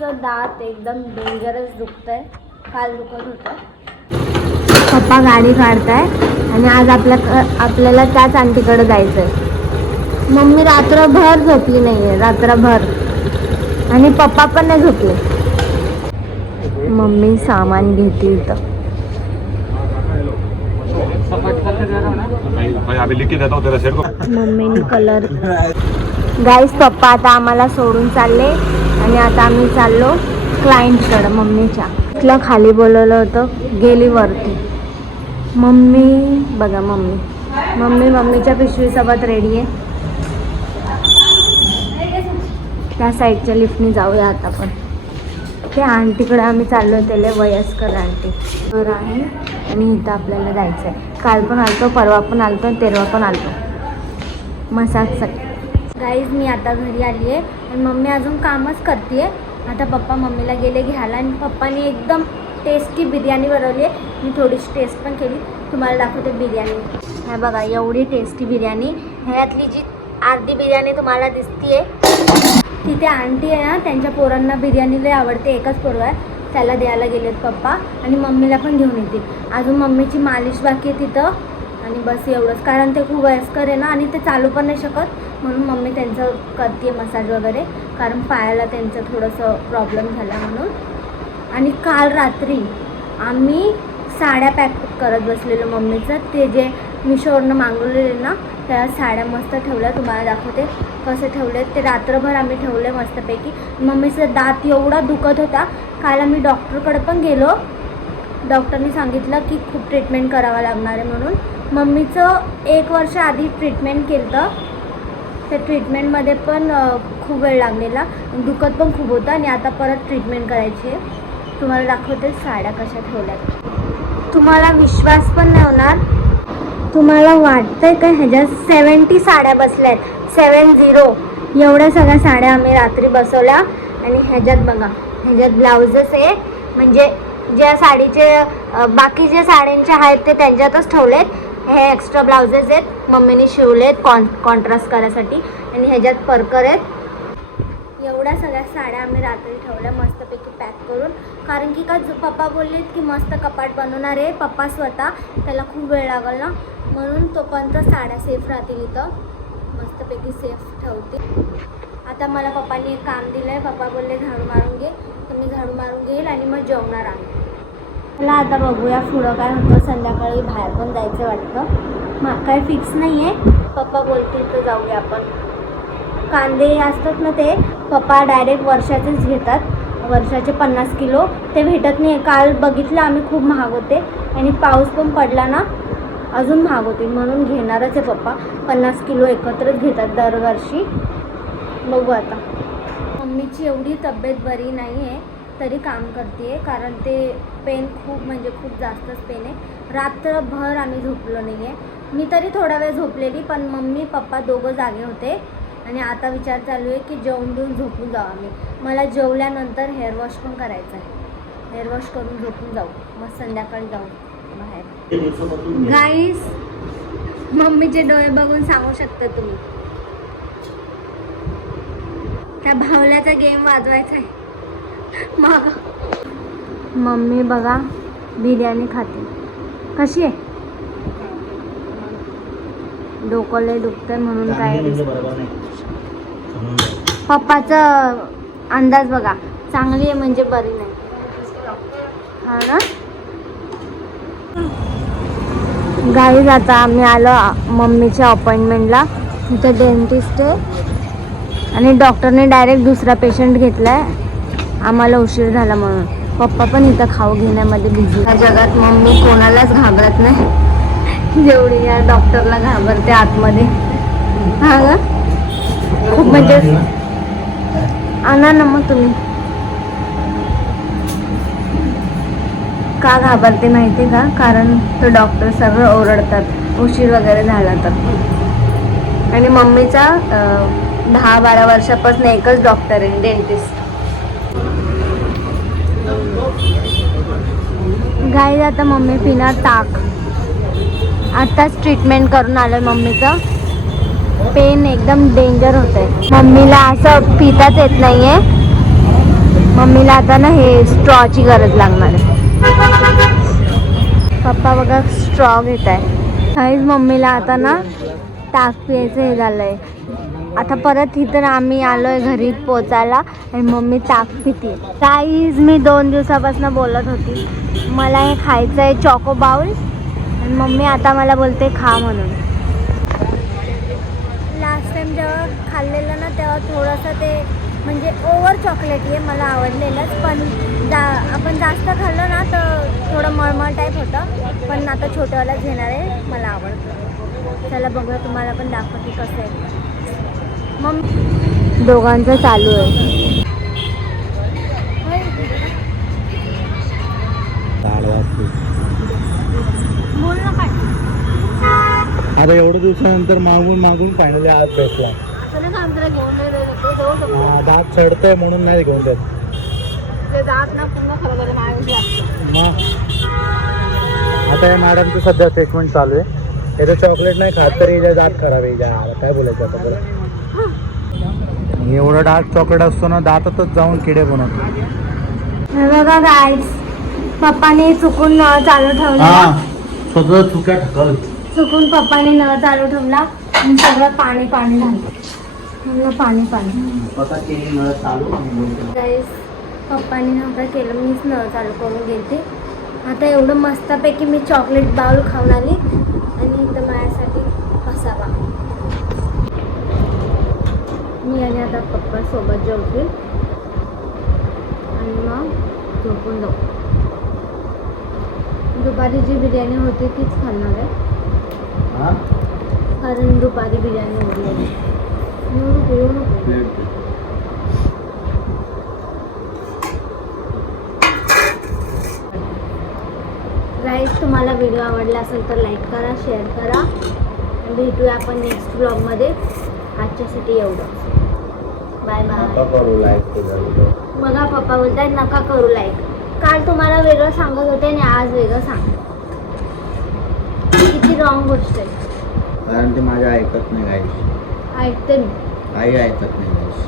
मम्मीचं दात एकदम डेंजरस दुखतंय, काल दुखत होतं. पप्पा गाडी काढताय आणि आज आपल्याला त्याच आंटीकडे जायचं आहे. मम्मी रात्रभर झोपली नाही आहे, रात्रभर. आणि पप्पा पण नाही झोपले. मम्मी सामान घेते इथं. मम्मीने कलर. गाईस, पप्पा आता आम्हाला सोडून चालले आणि आता आम्ही चाललो क्लायंटकडं मम्मीच्या. तिला खाली बोलवलं होतं, गेली वरती. मम्मी बघा, मम्मीच्या पिशवीसोबत रेडी आहे. त्या साईडच्या लिफ्टनी जाऊया आता. पण त्या आंटीकडे आम्ही चाललो, त्याला वयस्कर आंटी बरं आहे. आणि इथं आपल्याला जायचं आहे. काल पण आलतो, परवा पण आलतो, तेरवा पण आलतो मसाजसाठी. गाईज, मी आता घरी आली आहे आणि मम्मी अजून कामच करते आहे. आता पप्पा मम्मीला गेले घ्यायला आणि पप्पाने एकदम टेस्टी बिर्याणी बनवली आहे. मी थोडीशी टेस्ट पण केली, तुम्हाला दाखवते बिर्याणी. हे बघा, एवढी टेस्टी बिर्याणी. ह्यातली जी अर्धी बिर्याणी तुम्हाला दिसतीये तिथे आंटी आहे ना, त्यांच्या पोरांना बिर्याणी लय आवडते. एकच पोरगा आहे, त्याला द्यायला गेलेत पप्पा आणि मम्मीला पण घेऊन येतील. अजून मम्मीची मालिश बाकी आहे तिथं. आणि बस एवढंच, कारण ते खूप वयस्कर आहे ना आणि ते चालू पण नाही शकत, म्हणून मम्मी त्यांचं करते मसाज वगैरे, कारण पायाला त्यांचं थोडंसं प्रॉब्लेम झाला म्हणून. आणि काल रात्री आम्ही साड्या पॅक करत बसलेलो मम्मीचं. ते जे मिशोवरनं मागवलेले ना, त्या साड्या मस्त ठेवल्या, तुम्हाला दाखवते कसे ठेवले. ते रात्रभर आम्ही ठेवले मस्तपैकी. मम्मीचं दात एवढा दुखत होता. काल आम्ही डॉक्टरकडे पण गेलो. डॉक्टरनी सांगितलं की खूप ट्रीटमेंट करावं लागणार आहे म्हणून. मम्मीचं 1 वर्ष आधी ट्रीटमेंट केलं तर त्या ट्रीटमेंटमध्ये पण खूप वेळ लागलेला, दुखत पण खूप होतं. आणि आता परत ट्रीटमेंट करायची आहे. तुम्हाला दाखवते साड्या कशा ठेवल्यात. तुम्हाला विश्वास पण नाही होणार. तुम्हाला वाटतंय का ह्याच्यात 70 साड्या बसल्या आहेत, 70. एवढ्या सगळ्या साड्या आम्ही रात्री बसवल्या. आणि ह्याच्यात बघा, ह्याच्यात ब्लाउजेस आहे, म्हणजे ज्या साडीचे बाकी जे साड्यांचे आहेत ते त्यांच्यातच ठेवलेत. हे एक्स्ट्रा ब्लाउजेस आहेत, मम्मीने शिवलेत कॉन्ट्रास्ट करायसाठी. आणि ह्याच्यात परकर आहेत. एवढ्या सगळ्या साड्या आम्ही रात्री ठेवल्या मस्तपैकी पॅक करून, कारण की का पप्पा बोललेत की मस्त कपाट बनवणार आहे पप्पा स्वतः, त्याला खूप वेळ लागेल ना, म्हणून तोपर्यंत साड्या सेफ राहतील इथं, मस्तपैकी सेफ ठेवते. आता मला पप्पांनी एक काम दिलं आहे. पप्पा बोलले झाडू मारून घे, तर मी झाडू मारून घेईल आणि मग जेवणार आम्ही. मला आता बघूया पुढं काय होतं. संध्याकाळी बाहेर पण जायचं वाटतं, काही फिक्स नाही आहे. पप्पा बोलतील तर जाऊया आपण. कांदे असतात ना, ते पप्पा डायरेक्ट वर्षाचेच घेतात, वर्षाचे 50 किलो. ते भेटत नाही. काल बघितलं आम्ही, खूप महाग होते. आणि पाऊस पण पडला ना, अजून महाग होते, म्हणून घेणारच आहे पप्पा. 50 किलो एकत्रच घेतात दरवर्षी. बघू आता. मम्मीची एवढी तब्येत बरी नाही आहे तरी काम करते आहे, कारण ते पेन खूप म्हणजे खूप जास्तच पेन आहे. रात्रभर आम्ही झोपलो नाही आहे. मी तरी थोडा वेळ झोपलेली, पण मम्मी पप्पा दोघं जागे होते. आणि आता विचार चालू आहे की जेवून घेऊन झोपून जाऊ आम्ही. मला जेवल्यानंतर हेअरवॉश पण करायचं आहे. हेअरवॉश करून झोपून जाऊ, मग संध्याकाळी जाऊ बाहेर. गाईस, मम्मीचे डोळे बघून सांगू शकता तुम्ही, त्या भावल्याचा गेम वाजवायचा आहे. मग मम्मी बघा बिर्याणी खाते, कशी आहे. डोकं लय दुखतंय म्हणून काय. पप्पाचं अंदाज बघा, चांगली आहे म्हणजे बरी नाही, हा ना. गाईज, आता आम्ही आलो मम्मीच्या अपॉइंटमेंटला. इथं डेंटिस्ट आहे आणि डॉक्टरने डायरेक्ट दुसरा पेशंट घेतला आहे. आम्हाला उशीर झाला म्हणून. पप्पा पण इथं खाऊ घेण्यामध्ये बिझी. या जगात मम्मी कोणालाच घाबरत नाही जेवढी या डॉक्टरला घाबरते आतमध्ये. हा ग, खूप म्हणजे. आणा ना मग तुम्ही. का घाबरते माहिती का, कारण तो डॉक्टर सगळं ओरडतात उशीर वगैरे झाला तर. आणि मम्मीचा 10-12 वर्षापासून एकच डॉक्टर आहे, डेंटिस्ट. गाईज, आता मम्मी पिणार ताक. आताच ट्रीटमेंट करून आलोय मम्मीचं. पेन एकदम डेंजर होतंय. मम्मीला असं पिताच येत नाहीये, मम्मीला आता ना हे स्ट्रॉची गरज लागणार आहे. पप्पा बघा स्ट्रॉ घेत आहे. काहीच मम्मीला आता ना ताक पियायचं हे झालं आहे. आता परत इथं आम्ही आलो आहे घरी पोचायला आणि मम्मी ताक पिते. काहीच मी 2 दिवसापासून बोलत होती मला हे खायचं आहे चॉको बाउल आणि मम्मी आता मला बोलते खा म्हणून. लास्ट टाइम जेव्हा खाल्लेलं ना तेव्हा थोडंसं ते म्हणजे ओव्हर चॉकलेट आहे मला आवडलेलंच, पण आपण जास्त खाल्लं ना तर थोडं मळमळ टाईप होतं. पण आता छोटंवालाच घेणार आहे, मला आवडतं. चला बघूया तुम्हाला पण दाखवते कसं आहे. मग दोघांचं चालू आहे. बोल ना काय आता एवढ्या दिवसानंतर मागून मागून फायनली आज भेटला. दात चढतोय म्हणून नाही घेऊन देत. मग आता या मॅडमचं सध्या ट्रीटमेंट चालू आहे. त्याचं चॉकलेट नाही खात तरी हिच्या दात खराब आहे. काय बोलायचं आता बरं. एवढं डार्क चॉकलेट असतो ना दातातच जाऊन किडे बनवतो. बघा गाईस, पप्पाने चुकून नळ चालू ठेवला. सगळं चुक्या ढकल. चुकून पप्पाने नळ चालू ठेवला आणि सगळं पाणी पाणी झालं. पाणी गाईस, पप्पाने नव्हतं केलं, मीच नळ चालू करून गेलते. आता एवढं मस्तपैकी मी चॉकलेट बाउल खाऊन आली आणि इथं माझ्यासाठी बसावा. मी आणि आता पप्पा सोबत जेवतील आणि मग झोपून जाऊ. दुपारी जी बिर्याणी होती तीच खाणार आहे, कारण दुपारी बिर्याणी उरलेली. गाईस, तुम्हाला व्हिडिओ आवडला असेल तर लाईक करा, शेअर करा. भेटूया आपण नेक्स्ट ब्लॉगमध्ये. आजच्यासाठी एवढं. Bye bye. बघा पप्पा बोलतात नका करू लाईक. काल तुम्हाला वेगळं सांगत होते आणि आज वेगळं सांग. किती रॉंग गोष्ट आहे. कारण ते माझ्या ऐकत नाही गाईस. ऐकते मी. काही ऐकत नाही गाईस.